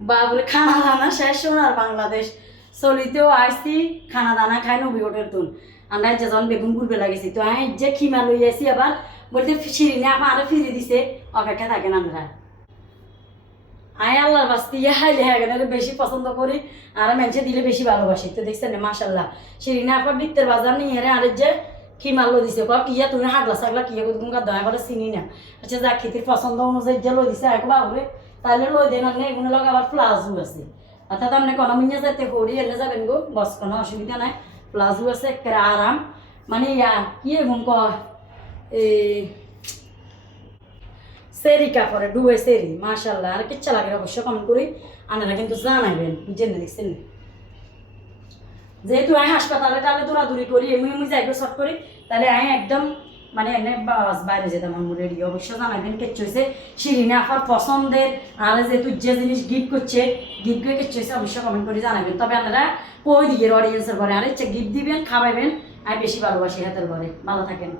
বাবুরে খানা দানা শেষ সোনার বাংলাদেশ চলিতেও আইসি খানা দানা খাই নবী হোটেল তুন আমরা যেজন বেগুন ঘুরবে লাগিয়েছি তো হ্যাঁ যে খিমা লই আসি আবার বলতে সিঁড়ি আপা আরো ফিরে দিছে অপেক্ষা থাকেন আমরা আল্লাহর বাস্তি হাইলে হ্যাঁ বেশি পছন্দ করি আর মেনছে দিলে বেশি ভালোবাসি তো দেখছেন না মাশাল্লাহ শিরিনা আপা বৃত্তের বাজার নিয়ে হেরে আর যে কি মারলো দিছে ক কিয়া তুমি হাগলা সাগলা কিয়া তোমাকে দয়া করে চিনি না আচ্ছা যা খেতির পছন্দ অনুযায়ী যে লই দিছে এক বাবুরে তাহলে লই দেন আপনি এগুলো লগে আবার প্লাজো আছে অর্থাৎ আপনি কোনো মিনিয়ে যাতে হরি এলে যাবেন গো বস কোনো অসুবিধা নাই প্লাজো আছে একটা আরাম মানে ইয়া কি এগুন ক এই সেরি কাপড়ে ডুবে সেরি মাশাল্লাহ আর কিচ্ছা লাগে অবশ্য কমেন্ট করি আনারা কিন্তু জানাইবেন জেনে দেখছেন যেহেতু আমি হাসপাতালে টালে দৌড়াদৌড়ি করি এমনি এমনি যাইবে শর্ট করি তাহলে আমি একদম মানে এনে বাস বাইরে যেতাম আমার রেডি অবশ্য জানাবেন কেচ্ছ হয়েছে শিরিনা আপার পছন্দের আর যেহেতু যে জিনিস গিফট করছে গিফট করে কেচ্ছ হয়েছে অবশ্যই কমেন্ট করে জানাবেন তবে আপনারা কই দিকের অডিয়েন্সের ঘরে আর ইচ্ছে গিফট দিবেন খাওয়াবেন আমি বেশি ভালোবাসি হাতের ঘরে ভালো থাকেন।